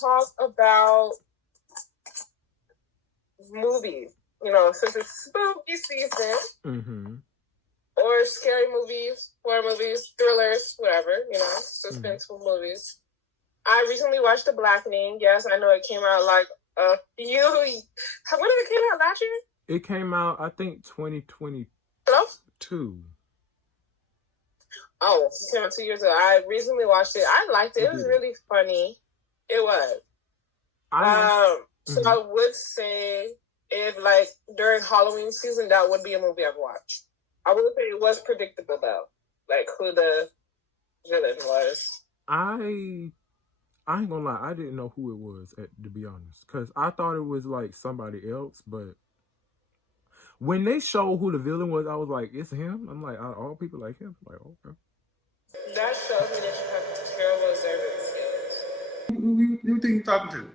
talk about movies. You know, since it's spooky season, or scary movies, horror movies, thrillers, whatever, you know, suspenseful movies. I recently watched The Blackening. Yes, I know it came out like when did it came out last year? It came out, I think, 2022. Oh, it came out 2 years ago. I recently watched it. I liked it. It was really funny. It was. So I would say if like during Halloween season, that would be a movie I've watched. I would say it was predictable though, like who the villain was. I ain't gonna lie, I didn't know who it was, to be honest, because I thought it was like somebody else. But when they showed who the villain was, I was like, it's him. I'm like, all people like him. I'm like, okay. That shows me that you have terrible observant skills. Who you think you're talking to?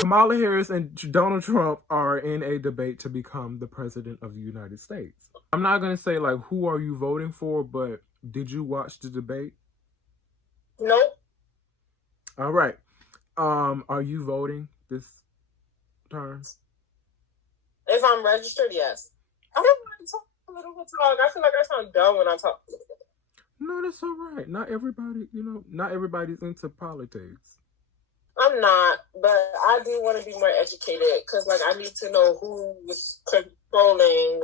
Kamala Harris and Donald Trump are in a debate to become the president of the United States. I'm not going to say, like, who are you voting for, but did you watch the debate? Nope. All right. Are you voting this time? If I'm registered, yes. I don't want to talk political talk. I feel like I sound dumb when I talk political talk. No, that's all right. Not everybody's into politics. I'm not, but I do want to be more educated because, like, I need to know who's controlling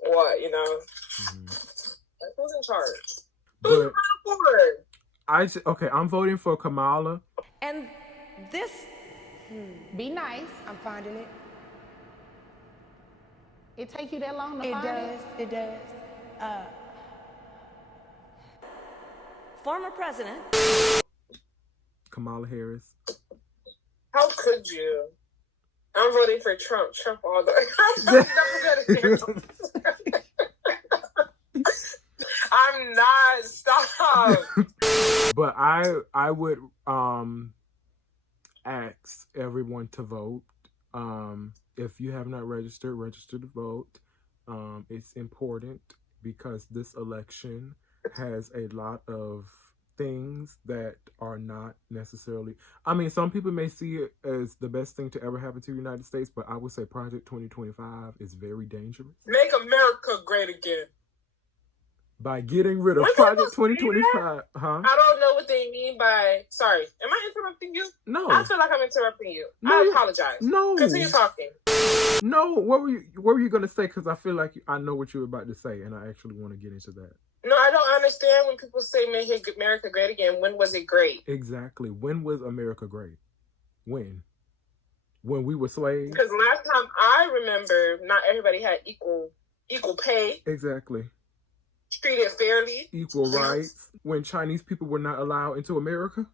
what, you know? Like, who's in charge? Who's on board? I'm voting for Kamala. And this, be nice. I'm finding it. It take you that long to find it? It does. Former president Kamala Harris. How could you? I'm voting for Trump. Trump all the way. I'm not. Stop. But I would ask everyone to vote. If you have not registered, register to vote. It's important because this election has a lot of things that are not necessarily... I mean, some people may see it as the best thing to ever happen to the United States, but I would say Project 2025 is very dangerous. Make America great again. By getting rid of Project 2025. Huh? I don't know what they mean by... Sorry. Am I interrupting you? No. I feel like I'm interrupting you. No, I apologize. No. Continue talking. No. What were you going to say? Because I feel like I know what you were about to say, and I actually want to get into that. No, I don't understand when people say make America great again. When was it great? Exactly. When was America great? When we were slaves? Because last time I remember, not everybody had equal pay. Exactly. Treated fairly. Equal rights. When Chinese people were not allowed into America.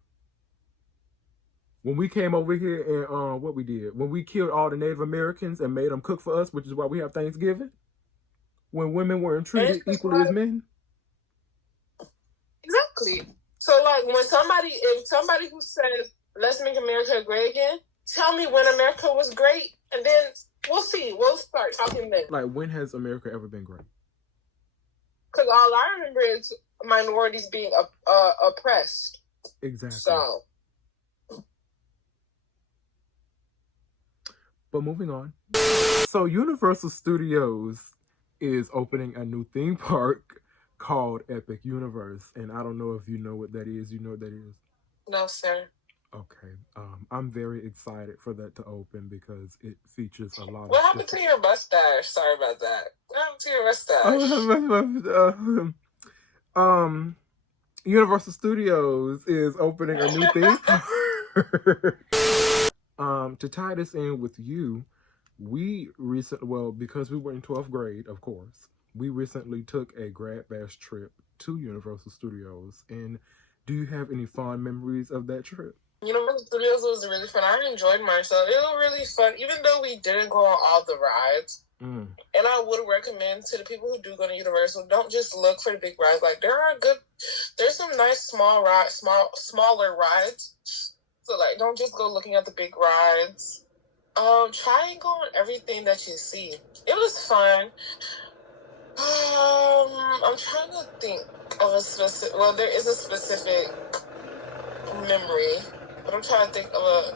When we came over here and what we did. When we killed all the Native Americans and made them cook for us, which is why we have Thanksgiving. When women weren't treated equally as men. Exactly. So, like, if somebody who says, let's make America great again, tell me when America was great, and then we'll see. We'll start talking then. Like, when has America ever been great? Because all I remember is minorities being oppressed. Exactly. So. But moving on. So, Universal Studios is opening a new theme park called Epic Universe, and I don't know if you know what that is. You know what that is? No, sir. Okay. I'm very excited for that to open because it features a lot of... What happened to your mustache? Sorry about that. What happened to your mustache? Universal Studios is opening a new theme park. To tie this in with you, because we were in 12th grade, of course, we recently took a grad bash trip to Universal Studios. And do you have any fond memories of that trip? Universal Studios was really fun. I enjoyed myself. It was really fun, even though we didn't go on all the rides. And I would recommend to the people who do go to Universal, don't just look for the big rides. Like, there's some nice smaller rides. So, like, don't just go looking at the big rides. Try and go on everything that you see. It was fun. I'm trying to think of a specific... Well, there is a specific memory, but I'm trying to think of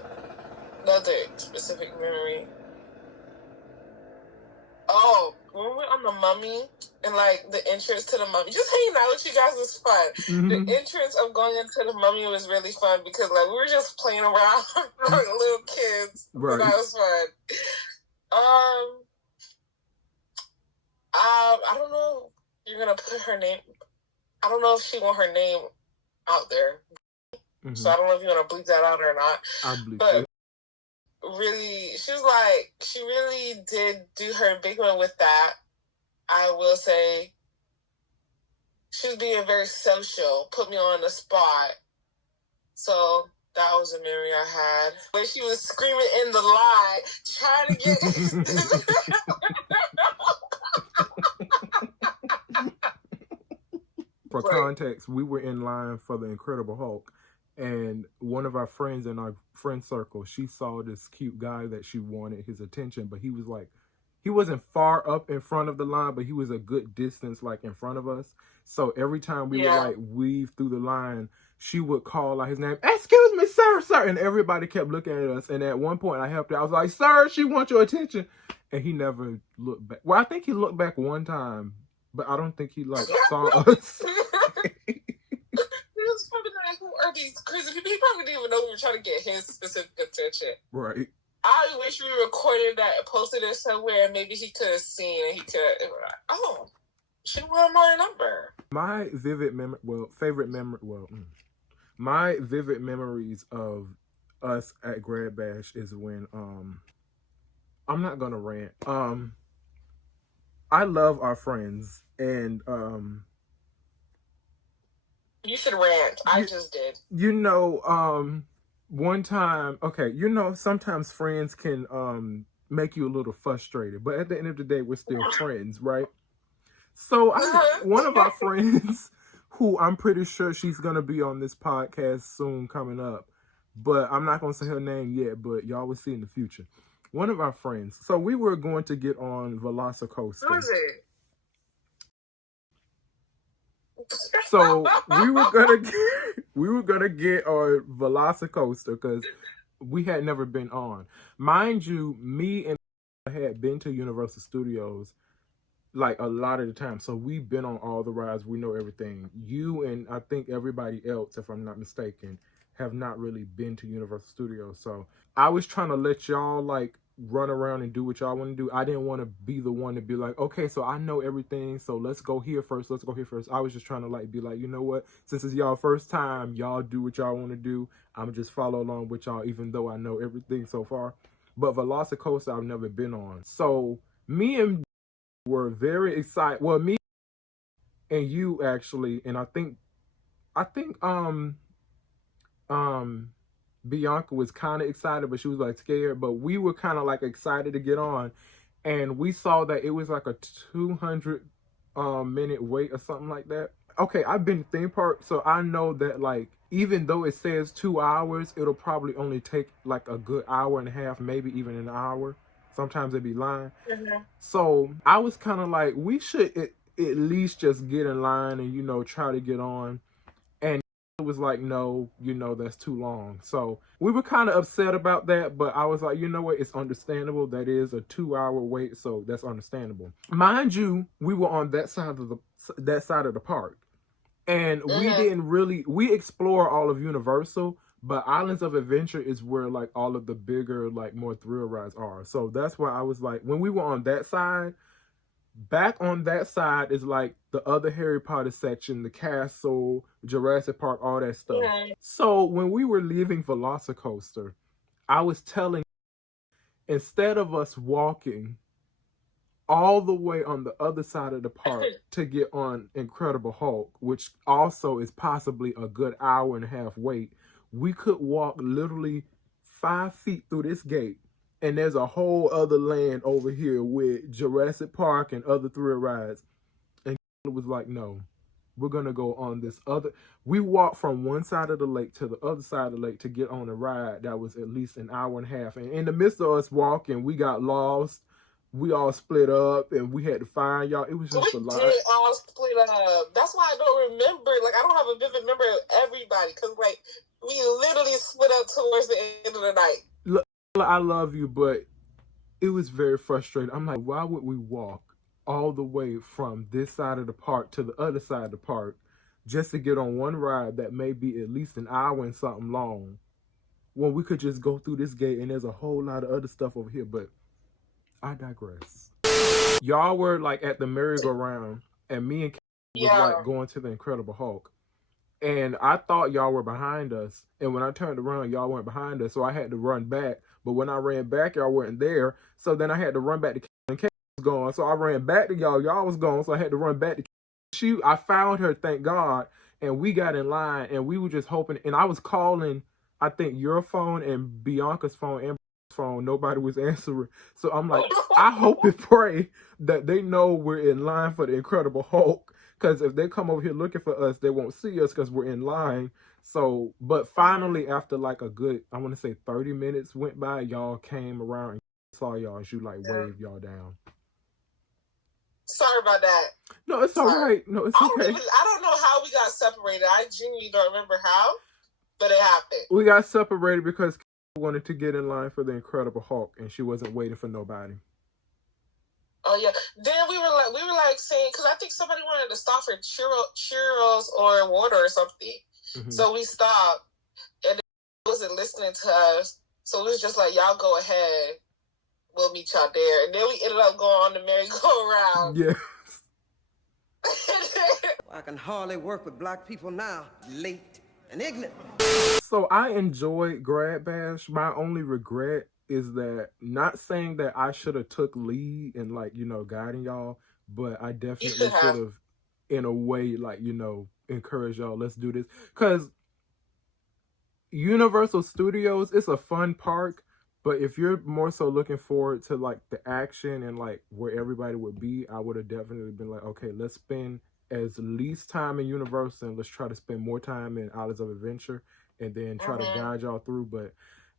another specific memory. Oh, when we were on the Mummy and like the entrance to the Mummy, just hanging out with you guys was fun. Mm-hmm. The entrance of going into the Mummy was really fun because like we were just playing around like little kids. Right. So that was fun. I don't know if you're gonna put her name. I don't know if she want her name out there. Mm-hmm. So I don't know if you want to bleep that out or not. I'll bleep it. Really, she really did do her big one with that. I will say she was being very social, put me on the spot. So that was a memory I had. When she was screaming in the line, trying to get... For context, we were in line for the Incredible Hulk. And one of our friends in our friend circle, she saw this cute guy that she wanted his attention, but he was like, he wasn't far up in front of the line, but he was a good distance like in front of us. So every time we would like weave through the line, she would call out his name, "Excuse me, sir." And everybody kept looking at us. And at one point I helped her. I was like, "Sir, she wants your attention." And he never looked back. Well, I think he looked back one time, but I don't think he like saw us. It was probably like, who are these crazy people? He probably didn't even know we were trying to get his specific attention. Right. I wish we recorded that and posted it somewhere and maybe he could have seen and he could, oh, she wanted my number. My vivid memory, my vivid memories of us at Grad Bash is when, I'm not gonna rant. I love our friends and, you should rant. I just did. You know, one time, okay, you know, sometimes friends can make you a little frustrated, but at the end of the day, we're still friends, right? So one of our friends, who I'm pretty sure she's going to be on this podcast soon coming up, but I'm not going to say her name yet, but y'all will see in the future. One of our friends, so we were going to get on Velocicoaster. Who is it? So we were gonna get our Velocicoaster because we had never been on. Mind you, me and had been to Universal Studios like a lot of the time, so we've been on all the rides. We know everything. You and I think everybody else, if I'm not mistaken, have not really been to Universal Studios. So I was trying to let y'all like run around and do what y'all want to do. I didn't want to be the one to be like, okay, so I know everything, so let's go here first. I was just trying to like be like, you know what, since it's y'all first time, y'all do what y'all want to do. I'm just follow along with y'all, even though I know everything so far. But Velocicoaster I've never been on. So me and were very excited. Well, me and you actually, and I think Bianca was kind of excited, but she was like scared, but we were kind of like excited to get on, and we saw that it was like a 200 minute wait or something like that. Okay, I've been to theme park, so I know that like even though it says 2 hours, it'll probably only take like a good hour and a half, maybe even an hour. Sometimes it'd be lying. Mm-hmm. So I was kind of like, we should at least just get in line and, you know, try to get on. And it was like, no, you know, that's too long. So we were kind of upset about that, but I was like, you know what, it's understandable. That is a 2 hour wait, so that's understandable. Mind you, we were on that side of the park. And we explore all of Universal, but Islands of Adventure is where like all of the bigger, like more thrill rides are. So that's why I was like, when we were on that side, back on that side is like the other Harry Potter section, the castle, Jurassic Park, all that stuff. Yeah. So when we were leaving Velocicoaster, I was telling, instead of us walking all the way on the other side of the park to get on Incredible Hulk, which also is possibly a good hour and a half wait, we could walk literally 5 feet through this gate, and there's a whole other land over here with Jurassic Park and other thrill rides. And it was like, no, we're going to go on this other. We walked from one side of the lake to the other side of the lake to get on a ride that was at least an hour and a half. And in the midst of us walking, we got lost. We all split up, and we had to find y'all. It was just a lot. We did all split up. That's why I don't remember. Like, I don't have a vivid memory of everybody. Because, like, We literally split up towards the end of the night. Look, I love you, but it was very frustrating. I'm like, why would we walk all the way from this side of the park to the other side of the park just to get on one ride that may be at least an hour and something long, when we could just go through this gate and there's a whole lot of other stuff over here? But I digress. Y'all were like at the merry-go-round, and me and Kay was like going to the Incredible Hulk. And I thought y'all were behind us. And when I turned around, y'all weren't behind us. So I had to run back. But when I ran back, y'all weren't there. So then I had to run back to Kay, and Kay was gone. So I ran back to y'all. Y'all was gone. So I had to run back to Kay. I found her, thank God. And we got in line. And we were just hoping. And I was calling, I think, your phone and Bianca's phone and phone. Nobody was answering. So I'm like, I hope and pray that they know we're in line for the Incredible Hulk. Because if they come over here looking for us, they won't see us because we're in line. So, but finally, after like a good, I want to say 30 minutes went by, y'all came around and saw y'all as you like waved y'all down. Sorry about that. No, it's all right. No, it's okay. I don't know how we got separated. I genuinely don't remember how, but it happened. We got separated because Kay wanted to get in line for the Incredible Hulk and she wasn't waiting for nobody. Oh yeah. Then we were like saying, because I think somebody wanted to stop for churros or water or something. Mm-hmm. So we stopped, and they wasn't listening to us. So it was just like, y'all go ahead, we'll meet y'all there. And then we ended up going on the merry-go-round. Yes. I can hardly work with black people now, late and ignorant. So I enjoyed Grad Bash. My only regret is that, not saying that I should have took lead and like, you know, guiding y'all, but I definitely should have, in a way, like, you know, encourage y'all, let's do this. Because Universal Studios, it's a fun park, but if you're more so looking forward to like the action and like where everybody would be, I would have definitely been like, okay, let's spend as least time in Universal and let's try to spend more time in Islands of Adventure and then try to guide y'all through. But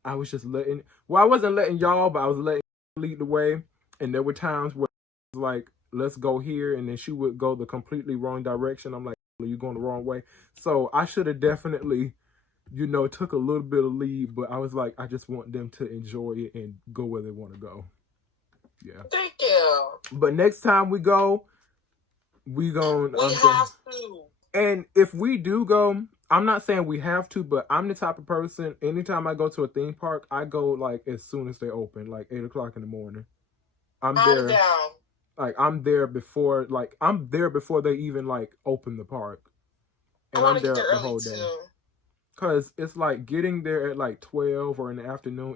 I was just I wasn't letting y'all, but I was letting lead the way. And there were times where it was like, let's go here. And then she would go the completely wrong direction. I'm like, you're going the wrong way. So I should have definitely, you know, took a little bit of lead. But I was like, I just want them to enjoy it and go where they want to go. Yeah. Thank you. But next time we go, we have to. And if we do go, I'm not saying we have to, but I'm the type of person, anytime I go to a theme park, I go like as soon as they open, like 8 o'clock in the morning. I'm there. Down. Like I'm there before they even like open the park. And I'm there the whole day. Too. Cause it's like getting there at like 12 or in the afternoon,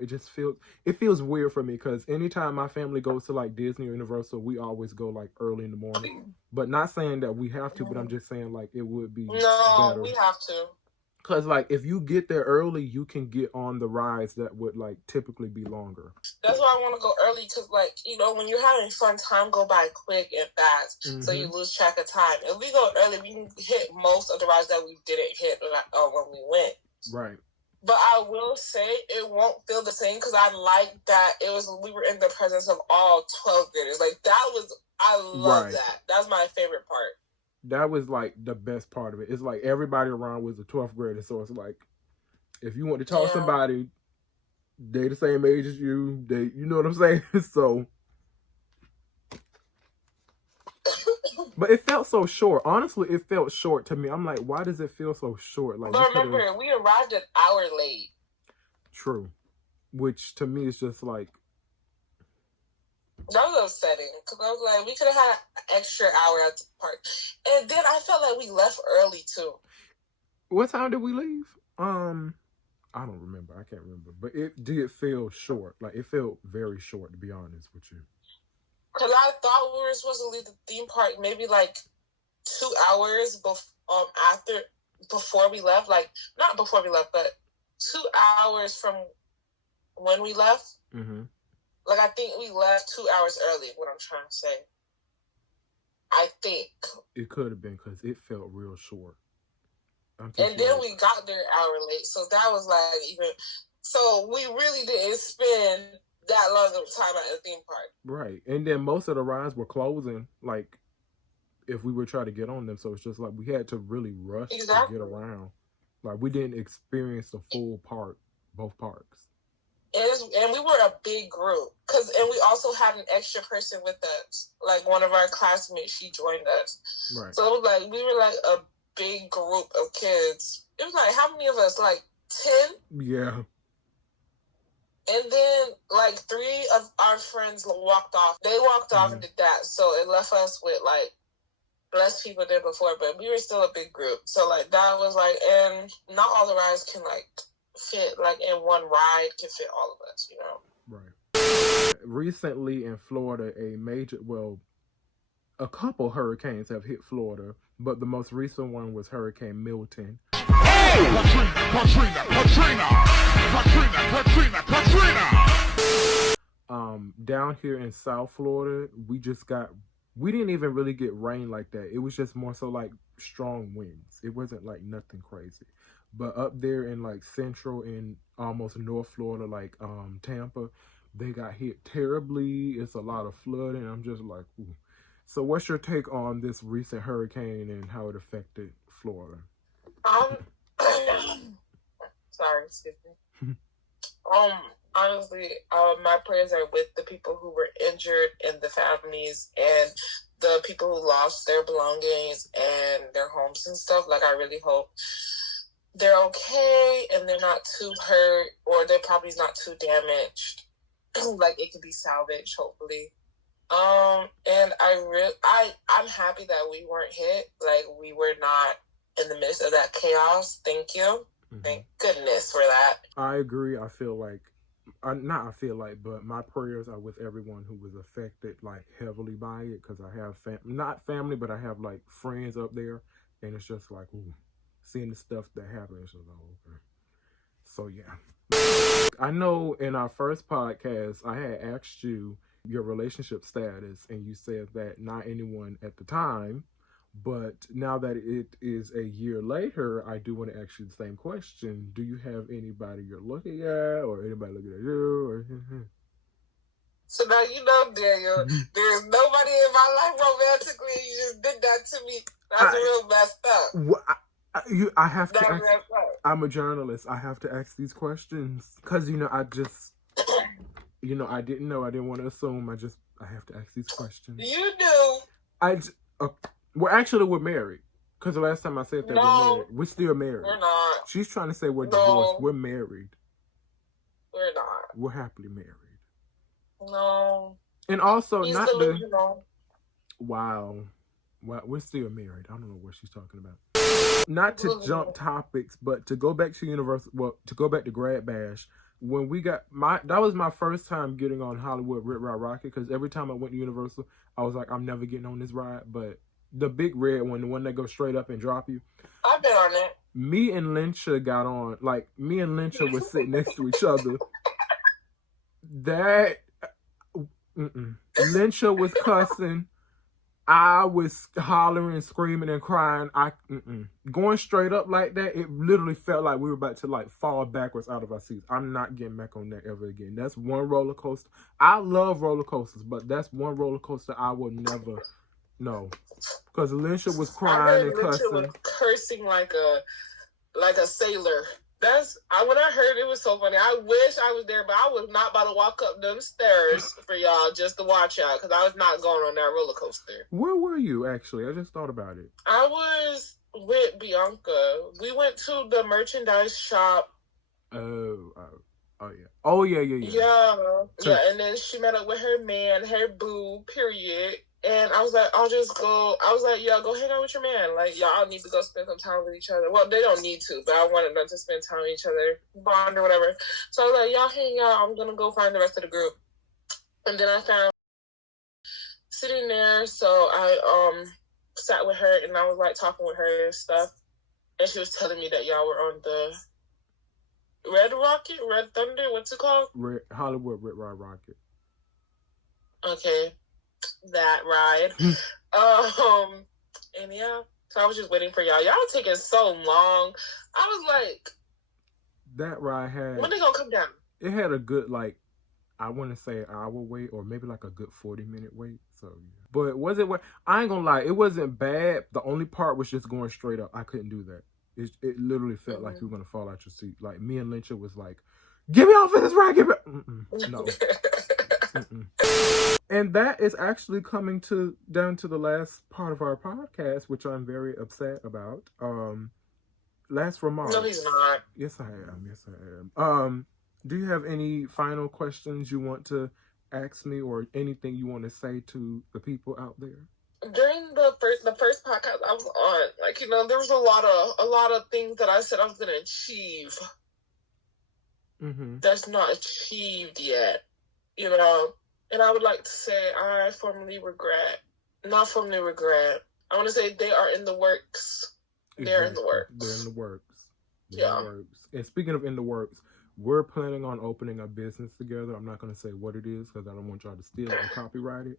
it feels weird for me, because anytime my family goes to like Disney or Universal, we always go like early in the morning. But not saying that we have to, but I'm just saying like it would be better. We have to. Cause like if you get there early, you can get on the rides that would like typically be longer. That's why I want to go early, because like, you know, when you're having fun, time go by quick and fast, so you lose track of time. If we go early, we can hit most of the rides that we didn't hit when we went. Right. But I will say it won't feel the same, because I like that we were in the presence of all 12 graders. Like I love that. That's my favorite part. That was like the best part of it. It's like everybody around was a 12th grader, so it's like if you want to talk to somebody, they the same age as you. You know what I'm saying? So, but it felt so short. Honestly, it felt short to me. I'm like, why does it feel so short? Like, but remember, we arrived an hour late. True, which to me is just like. That was upsetting, because I was like, we could have had an extra hour at the park. And then I felt like we left early, too. What time did we leave? I don't remember. I can't remember. But it did feel short. Like, it felt very short, to be honest with you. Because I thought we were supposed to leave the theme park maybe like 2 hours before we left. Like, not before we left, but 2 hours from when we left. Mm-hmm. Like, I think we left 2 hours early, what I'm trying to say. I think. It could have been, because it felt real short. And then we got there an hour late. So that was like even... So we really didn't spend that long of time at the theme park. Right. And then most of the rides were closing, like, if we were trying to get on them. So it's just like we had to really rush to get around. Like we didn't experience the full park, both parks. And we were a big group, and we also had an extra person with us, like one of our classmates. She joined us, right? So it was like we were like a big group of kids. It was like how many of us? Like 10. Yeah. And then like 3 of our friends walked off. They walked off and did that, so it left us with like less people than before. But we were still a big group, so like that was like, and not all the rides can like fit, like in one ride can fit all of us, you know. Right. Recently in Florida, a couple hurricanes have hit Florida, but the most recent one was Hurricane Milton. Hey! Katrina! Down here in South Florida, we didn't even really get rain like that. It was just more so like strong winds. It wasn't like nothing crazy. But up there in like Central and almost North Florida, like Tampa, they got hit terribly. It's a lot of flooding. I'm just like, ooh. So what's your take on this recent hurricane and how it affected Florida? Sorry, excuse me. Honestly, my prayers are with the people who were injured and the families and the people who lost their belongings and their homes and stuff. Like, I really hope they're okay and they're not too hurt, or their property's not too damaged. Like, it could be salvaged, hopefully. And I'm happy that we weren't hit. Like, we were not in the midst of that chaos. Thank you. Mm-hmm. Thank goodness for that. I agree. But my prayers are with everyone who was affected, like, heavily by it, because I have not family, but I have like friends up there, and it's just like, ooh, seeing the stuff that happened. It's just like, okay. So yeah, I know in our first podcast I had asked you your relationship status, and you said that not anyone at the time. But now that it is a year later, I do want to ask you the same question. Do you have anybody you're looking at, or anybody looking at you? Or... So now you know, Daniel, there's nobody in my life romantically. You just did that to me. That's real messed up. I have to ask, I'm a journalist. I have to ask these questions. Because, I just, I didn't know. I didn't want to assume. I have to ask these questions. You do. We're married. Because the last time I said that we're married. We're still married. We're not. She's trying to say we're divorced. We're married. We're not. We're happily married. No. And also, He's not delusional. Wow. We're still married. I don't know what she's talking about. Not to jump topics, but to go back to to go back to Grad Bash. When we got that was my first time getting on Hollywood Red Ride Rocket, because every time I went to Universal, I was like, I'm never getting on this ride. But the big red one, the one that goes straight up and drop you. I've been on it. Me and Lyncha got on, like, me and Lyncha were sitting next to each other. Lyncha was cussing. I was hollering, screaming, and crying. Going straight up like that, it literally felt like we were about to like fall backwards out of our seats. I'm not getting back on that ever again. That's one roller coaster. I love roller coasters, but that's one roller coaster I will never. No, because Lyncha was crying and cussing. Lyncha was cursing like a sailor. When I heard it was so funny. I wish I was there, but I was not about to walk up them stairs for y'all just to watch y'all, because I was not going on that roller coaster. Where were you, actually? I just thought about it. I was with Bianca. We went to the merchandise shop. Oh yeah. Yeah, and then she met up with her man, her boo, period. And I was like, y'all go hang out with your man. Like, y'all need to go spend some time with each other. Well, they don't need to, but I wanted them to spend time with each other, bond or whatever. So I was like, y'all hang out. I'm going to go find the rest of the group. And then I found sitting there. So I sat with her, and I was, like, talking with her and stuff. And she was telling me that y'all were on the Red Thunder? What's it called? Hollywood Red Ride Rocket. Okay. That ride. And yeah, so I was just waiting for y'all. Y'all taking so long. I was like, that ride had, when they gonna come down? It had a good, like, I want to say an hour wait, or maybe like a good 40-minute wait. So yeah. But was it, I ain't gonna lie, it wasn't bad. The only part was just going straight up. I couldn't do that. It literally felt like you were gonna fall out your seat. Like me and Lyncha was like, "Get me off of this ride!" No. And that is actually coming down to the last part of our podcast, which I'm very upset about. Last remarks. No, he's not. Yes, I am. Do you have any final questions you want to ask me, or anything you want to say to the people out there? During the first podcast I was on, like, you know, there was a lot of things that I said I was gonna achieve. That's not achieved yet, you know. And I would like to say I not formally regret. I want to say they are in the works. They're in the works. And speaking of in the works, we're planning on opening a business together. I'm not going to say what it is because I don't want y'all to steal it and copyright it.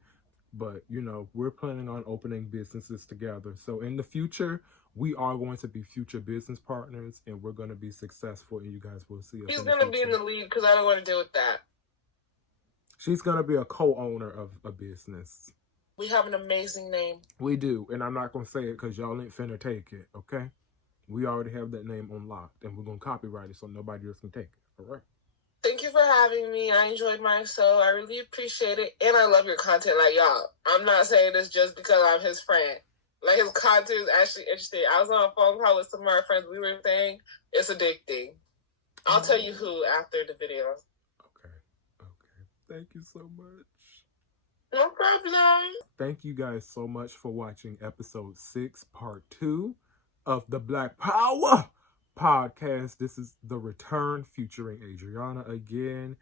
But, you know, we're planning on opening businesses together. So in the future, we are going to be future business partners, and we're going to be successful, and you guys will see us. He's going to be in the lead because I don't want to deal with that. She's going to be a co-owner of a business. We have an amazing name. We do, and I'm not going to say it because y'all ain't finna take it, okay? We already have that name unlocked, and we're going to copyright it so nobody else can take it, all right? Thank you for having me. I enjoyed myself. I really appreciate it, and I love your content. Like, y'all, I'm not saying this just because I'm his friend. Like, his content is actually interesting. I was on a phone call with some of our friends. We were saying it's addicting. I'll tell you who after the video. Thank you so much. No problem. Thank you guys so much for watching episode 6, part 2 of the BLACKPOWA podcast. This is the return featuring Adriauna again.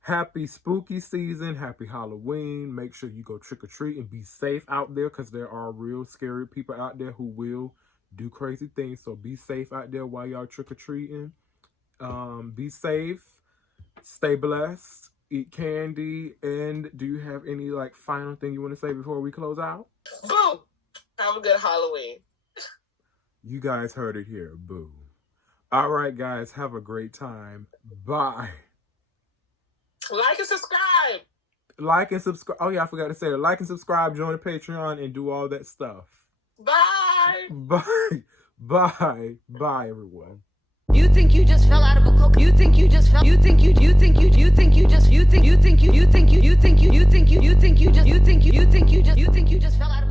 Happy spooky season. Happy Halloween. Make sure you go trick-or-treat and be safe out there because there are real scary people out there who will do crazy things. So be safe out there while y'all trick-or-treating. Be safe. Stay blessed. Eat candy. And do you have any final thing you want to say before we close out? Boo! Have a good Halloween. You guys heard it here. Boo. All right, guys. Have a great time. Bye. Like and subscribe. Like and subscribe. Oh, yeah, I forgot to say it. Like and subscribe, join the Patreon, and do all that stuff. Bye. Bye. Bye. Bye, everyone. You think you just fell out of a cook? You think you just fell? You think you just fell out of